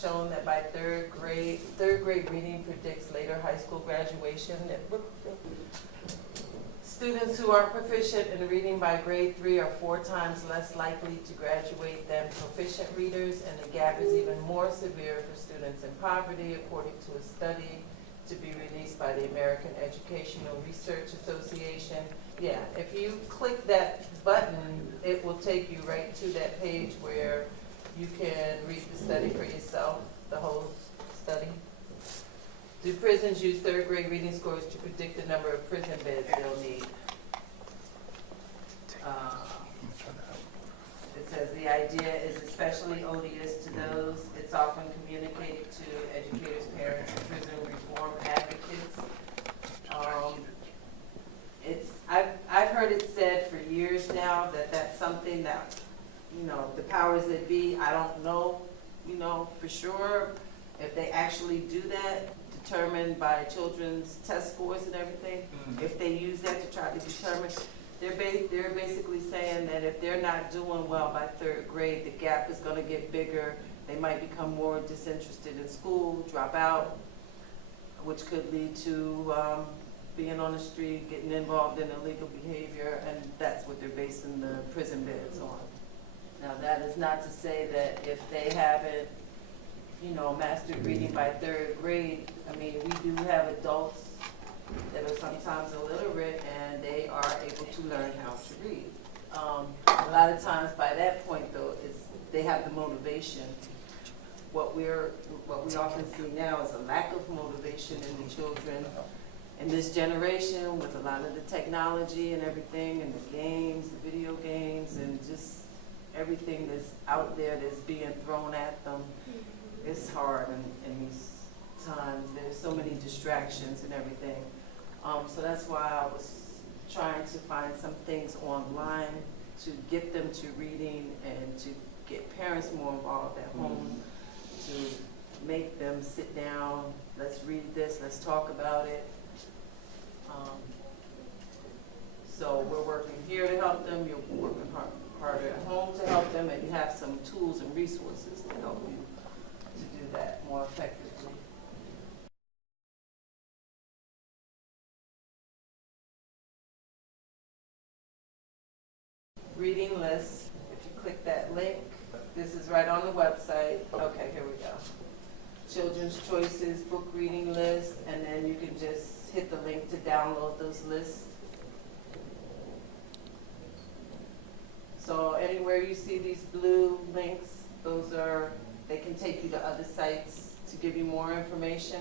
shown that by third grade reading predicts later high school graduation. Students who are proficient in reading by grade 3 are 4 times less likely to graduate than proficient readers, and the gap is even more severe for students in poverty, according to a study to be released by the American Educational Research Association. Yeah, if you click that button, it will take you right to that page where you can read the study for yourself, the whole study. Do prisons use third grade reading scores to predict the number of prison beds they'll need? It says the idea is especially odious to those. It's often communicated to educators, parents, and prison reform advocates. I've heard it said for years now that that's something that, you know, the powers that be, I don't know, you know, for sure if they actually do that, determined by children's test scores and everything. If they use that to try to determine, they're basically saying that if they're not doing well by third grade, the gap is going to get bigger. They might become more disinterested in school, drop out, which could lead to being on the street, getting involved in illegal behavior, and that's what they're basing the prison beds on. Now, that is not to say that if they haven't, you know, mastered reading by third grade. I mean, we do have adults that are sometimes illiterate and they are able to learn how to read. A lot of times by that point though, they have the motivation. What we often see now is a lack of motivation in the children in this generation with a lot of the technology and everything and the games, the video games, and just everything that's out there that's being thrown at them. It's hard in these times. There's so many distractions and everything. So that's why I was trying to find some things online to get them to reading and to get parents more involved at home, to make them sit down, let's read this, let's talk about it. So we're working here to help them, you're working harder at home to help them, and you have some tools and resources to help you to do that more effectively. Reading list, if you click that link, this is right on the website. Okay, here we go. Children's Choices book reading list, and then you can just hit the link to download those lists. So anywhere you see these blue links, they can take you to other sites to give you more information.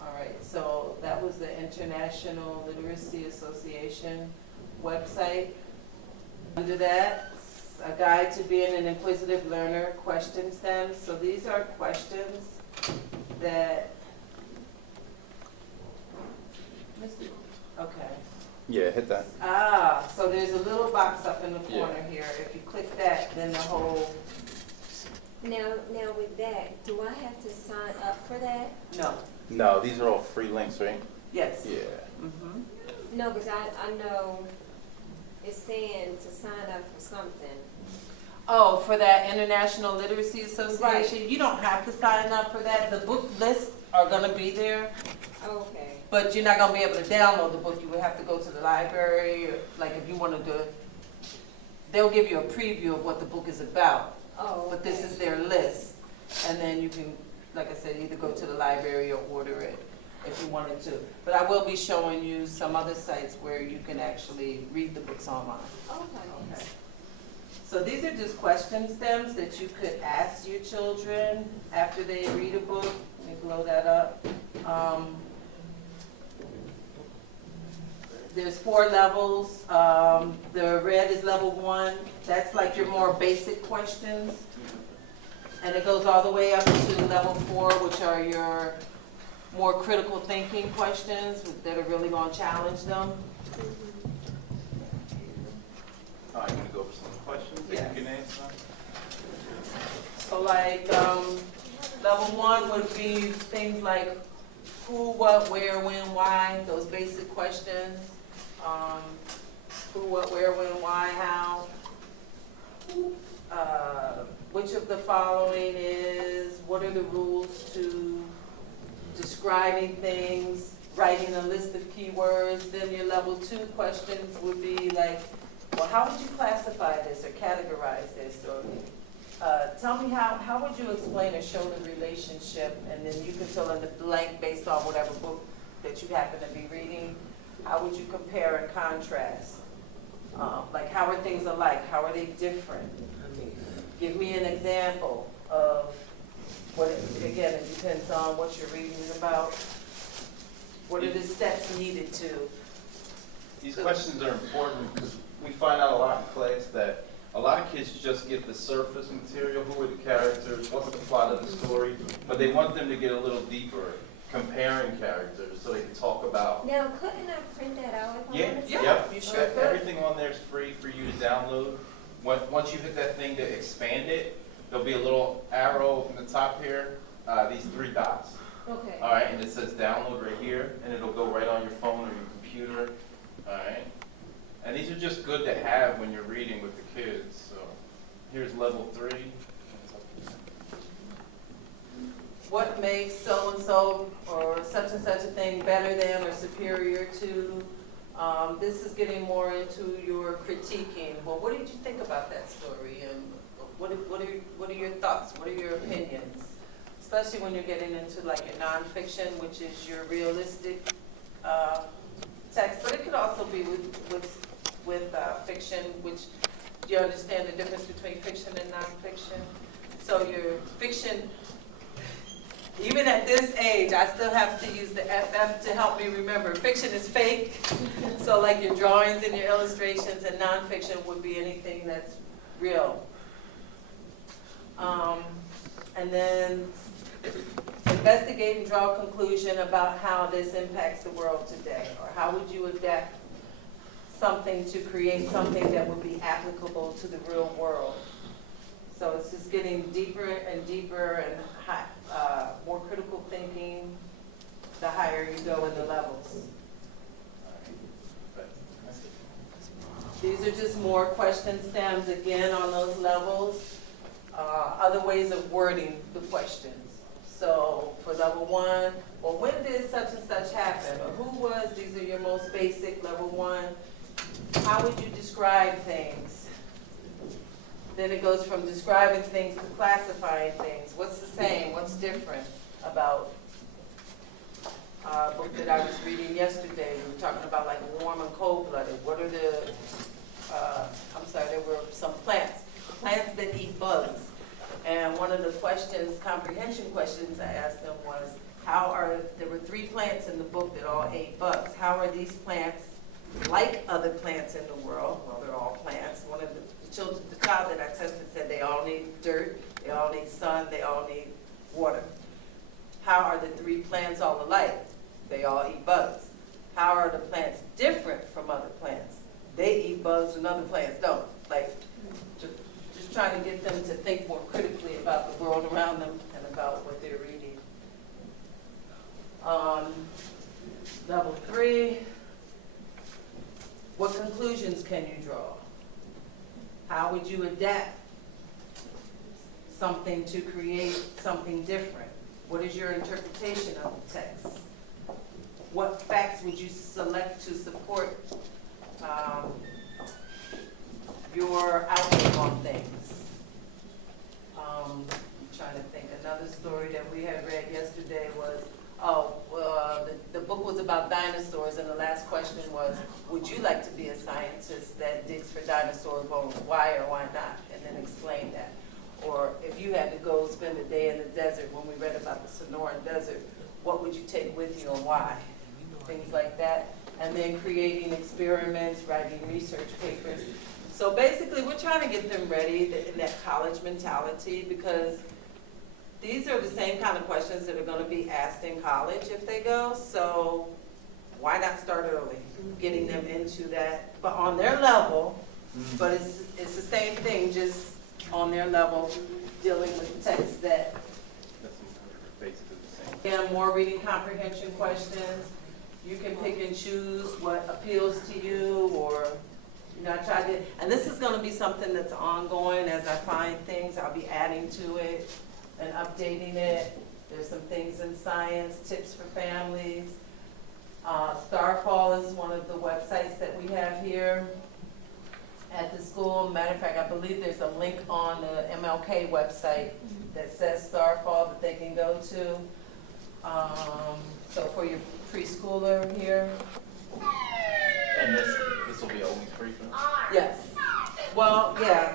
All right, so that was the International Literacy Association website. Under that, a guide to being an inquisitive learner, question stems. So these are questions that, okay. Yeah, hit that. So there's a little box up in the corner here. If you click that, then the whole. Now with that, do I have to sign up for that? No. No, these are all free links, right? Yes. Yeah. Mm-hmm. No, because I know it's saying to sign up for something. Oh, for that International Literacy Association? Right. You don't have to sign up for that. The book lists are going to be there. Okay. But you're not going to be able to download the book. You would have to go to the library. Or, like if you wanted to, they'll give you a preview of what the book is about. Oh, okay. But this is their list. And then you can, like I said, either go to the library or order it if you wanted to. But I will be showing you some other sites where you can actually read the books online. Okay. So these are just question stems that you could ask your children after they read a book. Let me blow that up. There's 4 levels. The red is level 1. That's like your more basic questions. And it goes all the way up to level 4, which are your more critical thinking questions that are really going to challenge them. I'm going to go over some questions that you can answer. So like level 1 would be things like who, what, where, when, why, those basic questions. Who, what, where, when, why, how. which of the following is, what are the rules to describing things, writing a list of keywords? Then your level 2 questions would be like, well, how would you classify this or categorize this? Or tell me how would you explain or show the relationship? And then you can fill in the blank based on whatever book that you happen to be reading. How would you compare and contrast? Like, how are things alike? How are they different? Give me an example of what, again, it depends on what you're reading about. What are the steps needed to? These questions are important because we find out a lot in class that a lot of kids just get the surface material, who are the characters, what's the plot of the story, but they want them to get a little deeper, comparing characters so they can talk about. Now, couldn't I print that out if I Yeah, wanted to? yep, you sure could. everything on there is free for you to download. Once you hit that thing to expand it, there'll be a little arrow in the top here, these 3 dots. Okay. All right, and it says download right here, and it'll go right on your phone or your computer. All right, and these are just good to have when you're reading with the kids. So here's level 3. What makes so-and-so or such and such a thing better than or superior to? This is getting more into your critiquing. Well, what did you think about that story? And what are your thoughts? What are your opinions? Especially when you're getting into like your nonfiction, which is your realistic text, but it could also be with fiction, which, do you understand the difference between fiction and nonfiction? So your fiction, even at this age, I still have to use the FF to help me remember. Fiction is fake, so like your drawings and your illustrations, and nonfiction would be anything that's real. And then investigate and draw a conclusion about how this impacts the world today, or how would you adapt something to create something that would be applicable to the real world. So it's just getting deeper and deeper and more critical thinking the higher you go in the levels. These are just more question stems again on those levels. Other ways of wording the questions. So for level 1, well, when did such and such happen? Or who was? These are your most basic level 1. How would you describe things? Then it goes from describing things to classifying things. What's the same? What's different about a book that I was reading yesterday? We were talking about like warm and cold-blooded. What are the, there were some plants that eat bugs. And one of the questions, comprehension questions I asked them was, there were 3 plants in the book that all ate bugs. How are these plants like other plants in the world? Well, they're all plants. One of the child that I tested said they all need dirt, they all need sun, they all need water. How are the 3 plants all alike? They all eat bugs. How are the plants different from other plants? They eat bugs and other plants don't. Like, just trying to get them to think more critically about the world around them and about what they're reading. Level 3, what conclusions can you draw? How would you adapt something to create something different? What is your interpretation of the text? What facts would you select to support your outlook on things? I'm trying to think. Another story that we had read yesterday was, the book was about dinosaurs, and the last question was, would you like to be a scientist that digs for dinosaur bones? Why or why not? And then explain that. Or if you had to go spend a day in the desert, when we read about the Sonoran Desert, what would you take with you and why? Things like that. And then creating experiments, writing research papers. So basically, we're trying to get them ready in that college mentality, because these are the same kind of questions that are going to be asked in college if they go. So why not start early, getting them into that, but on their level. But it's the same thing, just on their level, dealing with text that. That's basically the same. Again, more reading comprehension questions. You can pick and choose what appeals to you, or You know, I tried to, and this is gonna be something that's ongoing. As I find things, I'll be adding to it and updating it. There's some things in science, tips for families. Starfall is one of the websites that we have here at the school. Matter of fact, I believe there's a link on the MLK website that says Starfall that they can go to. So for your preschooler here, And this will be always free for them? yes. Well, yeah,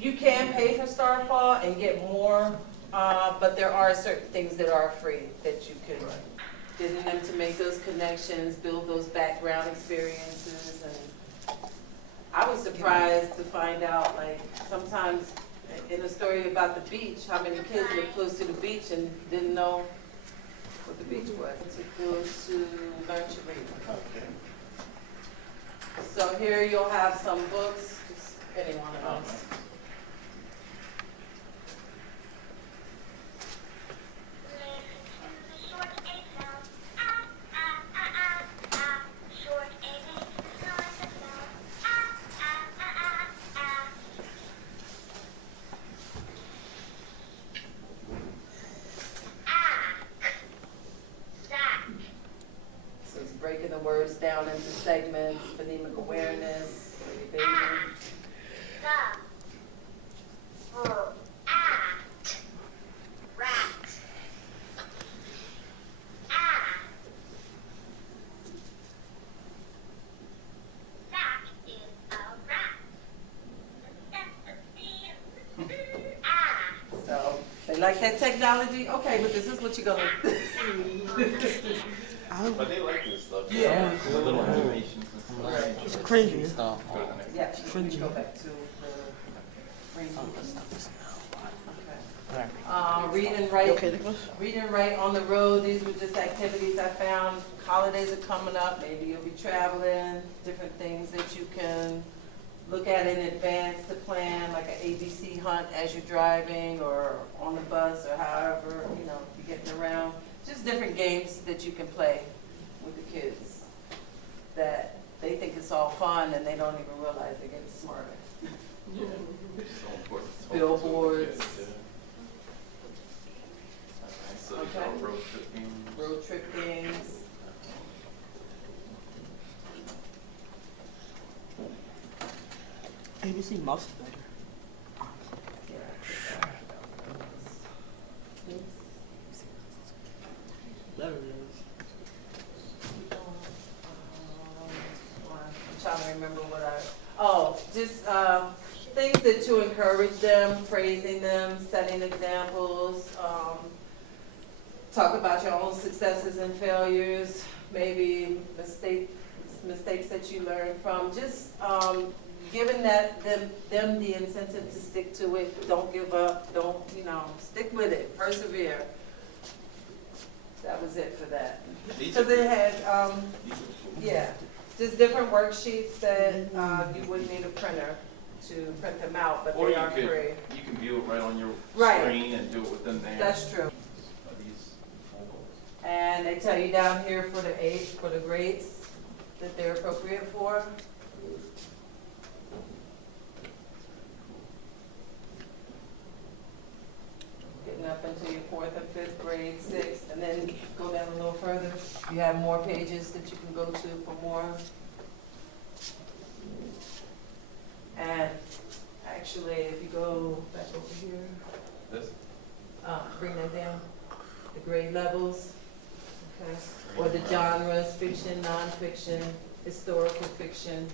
you can pay for Starfall and get more, but there are certain things that are free that you can, getting them to make those connections, build those background experiences. And I was surprised to find out, like, sometimes in a story about the beach, how many kids live close to the beach and didn't know what the beach was. To go to learn to read. Okay. So here you'll have some books, just any one of those. So it's breaking the words down into segments, phonemic awareness, for your baby. So, they like that technology? Okay, but this is what you're gonna. But they like this stuff. Yeah. The little animations and stuff. It's crazy. Yeah, we can go back to the reading. Okay. Read and write. Read and write on the road. These were just activities I found. Holidays are coming up. Maybe you'll be traveling. Different things that you can look at in advance to plan, like an ABC hunt as you're driving or on the bus or however, you know, you're getting around. Just different games that you can play with the kids that they think it's all fun and they don't even realize they're getting smarter. Yeah. It's so important. to talk to Billboards. the kids, yeah. Okay, so these Okay. are road trip games. Road trip games. ABC Mouse is better. Better is. I'm trying to remember just things that to encourage them, praising them, setting examples, talk about your own successes and failures, maybe mistakes that you learned from, just giving them the incentive to stick to it, don't give up, don't, stick with it, persevere. That was it for that. These Because are- it had, these are cool. yeah, just different worksheets that you wouldn't need a printer to print them out, but Or they you are could, free. you can view it right on your Right. screen and do it within there. That's true. Are these full books? And they tell you down here for the age, for the grades that they're appropriate for. Getting up into your 4th and 5th grade, 6th, and then go down a little further. You have more pages that you can go to for more. And actually, if you go back over here, This? bring that down, the grade levels, okay? Or the genres, fiction, nonfiction, historical fiction.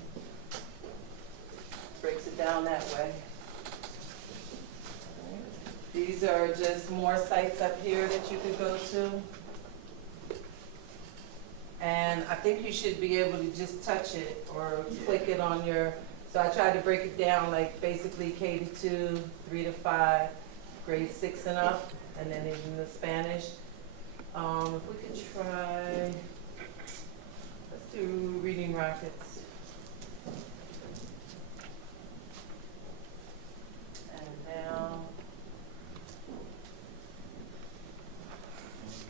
Breaks it down that way. These are just more sites up here that you could go to. And I think you should be able to just touch it or click it on your, so I tried to break it down like basically K to 2, 3 to 5, grade 6 and up, and then even the Spanish. If we could try, let's do Reading Rockets. And now,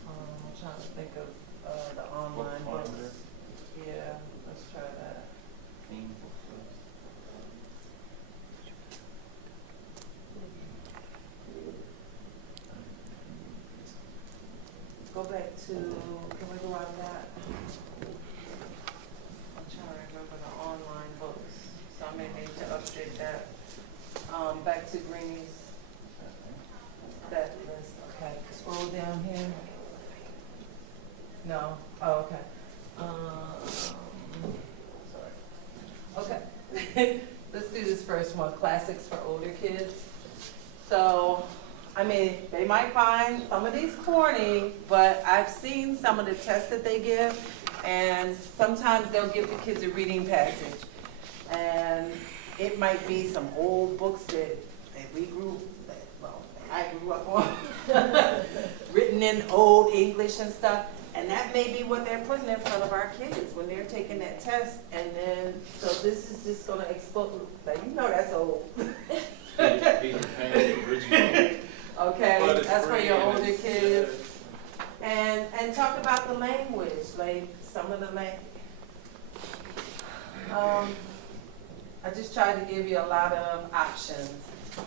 I'm trying to think of the online books. Yeah, let's try that. go back to, can we go out of that? I'm trying to remember the online books, so I may need to update that. Back to Greeny's, that list, okay, scroll down here. No, oh, okay. Okay, let's do this first one, classics for older kids. So, I mean, they might find some of these corny, but I've seen some of the tests that they give, and sometimes they'll give the kids a reading passage. And it might be some old books that we I grew up on, written in old English and stuff. And that may be what they're putting in front of our kids when they're taking that test. And then, so this is just gonna explode, like, you know that's old. Peter Pan, the original. Okay, But it's that's for free your and older it's- kids. And talk about the language, like some of the I just tried to give you a lot of options.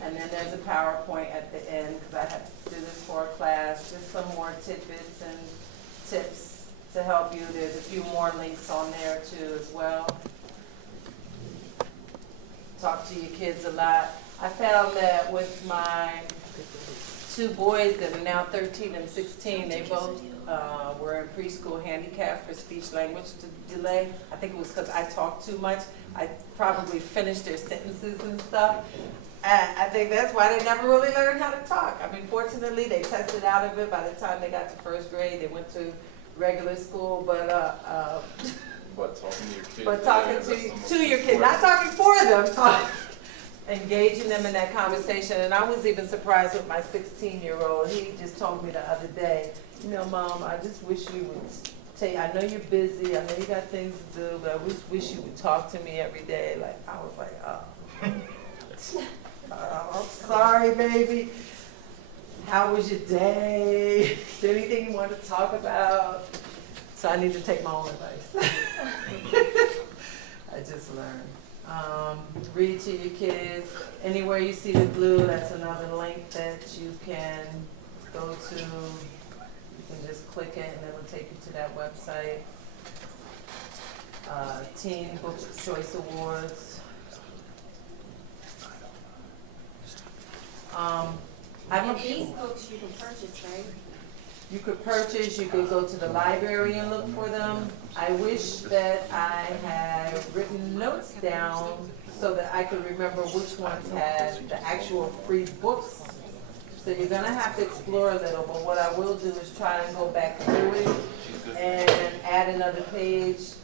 And then there's a PowerPoint at the end, because I have to do this for a class, just some more tidbits and tips to help you. There's a few more links on there too as well. Talk to your kids a lot. I found that with my two boys that are now 13 and 16, they both were in preschool handicapped for speech language delay. I think it was because I talked too much. I probably finished their sentences and stuff. And I think that's why they never really learned how to talk. I mean, fortunately, they tested out of it by the time they got to first grade. They went to regular school, but talking to your kids. but talking that's the most to your kids, not important. talking for them, engaging them in that conversation. And I was even surprised with my 16-year-old. He just told me the other day, you know, Mom, I just wish you would say, I know you're busy, I know you got things to do, but I just wish you would talk to me every day. Like, I was like, oh. I'm sorry, baby. How was your day? Is there anything you want to talk about? So I need to take my own advice. I just learned. Read to your kids. Anywhere you see the blue, that's another link that you can go to. You can just click it and it'll take you to that website. Teen Book Choice Awards. And these books you can purchase, right? You could purchase, you could go to the library and look for them. I wish that I had written notes down so that I could remember which ones had the actual free books. So you're gonna have to explore a little, but what I will do is try and go back through it and add another page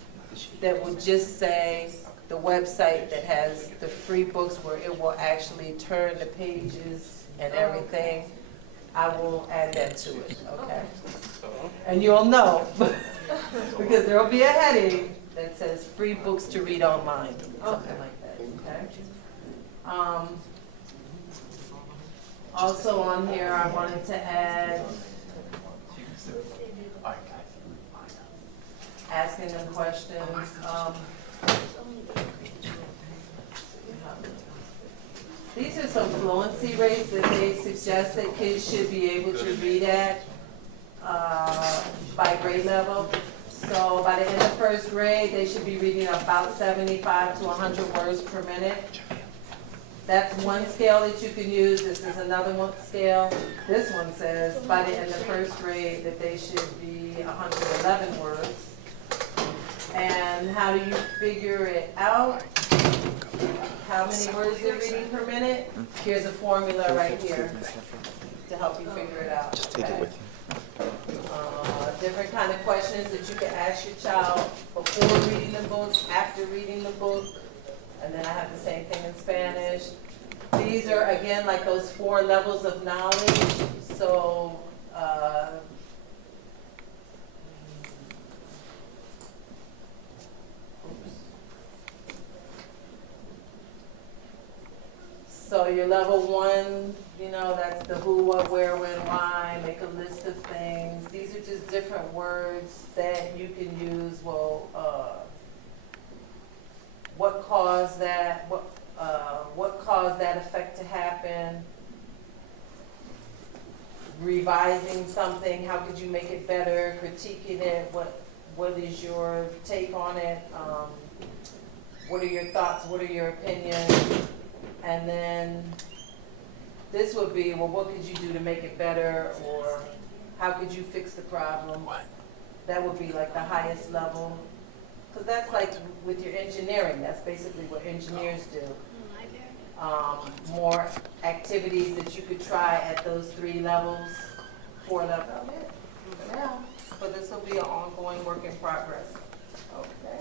that would just say the website that has the free books where it will actually turn the pages and everything. I will add that to it, okay? And you'll know, because there'll be a heading that says free books to read online, something like that, okay? Also on here, I wanted to add asking them questions. These are some fluency rates that they suggest that kids should be able to read at by grade level. So by the end of first grade, they should be reading about 75 to 100 words per minute. That's one scale that you can use. This is another one scale. This one says by the end of first grade that they should be 111 words. And how do you figure it out? How many words they're reading per minute? Here's a formula right here to help you figure it out. Just take it with you. Different kind of questions that you can ask your child before reading the book, after reading the book. And then I have the same thing in Spanish. These are, again, like those 4 levels of knowledge. So, so your level 1, you know, that's the who, what, where, when, why, make a list of things. These are just different words that you can use. Well, what caused that? What caused that effect to happen? revising something, how could you make it better, critiquing it, what is your take on it? What are your thoughts, what are your opinions? And then this would be, well, what could you do to make it better, or how could you fix the problem? That would be like the highest level. Because that's like with your engineering, that's basically what engineers do. More activities that you could try at those 3 levels, 4 levels, for now. But this will be an ongoing work in progress. Okay.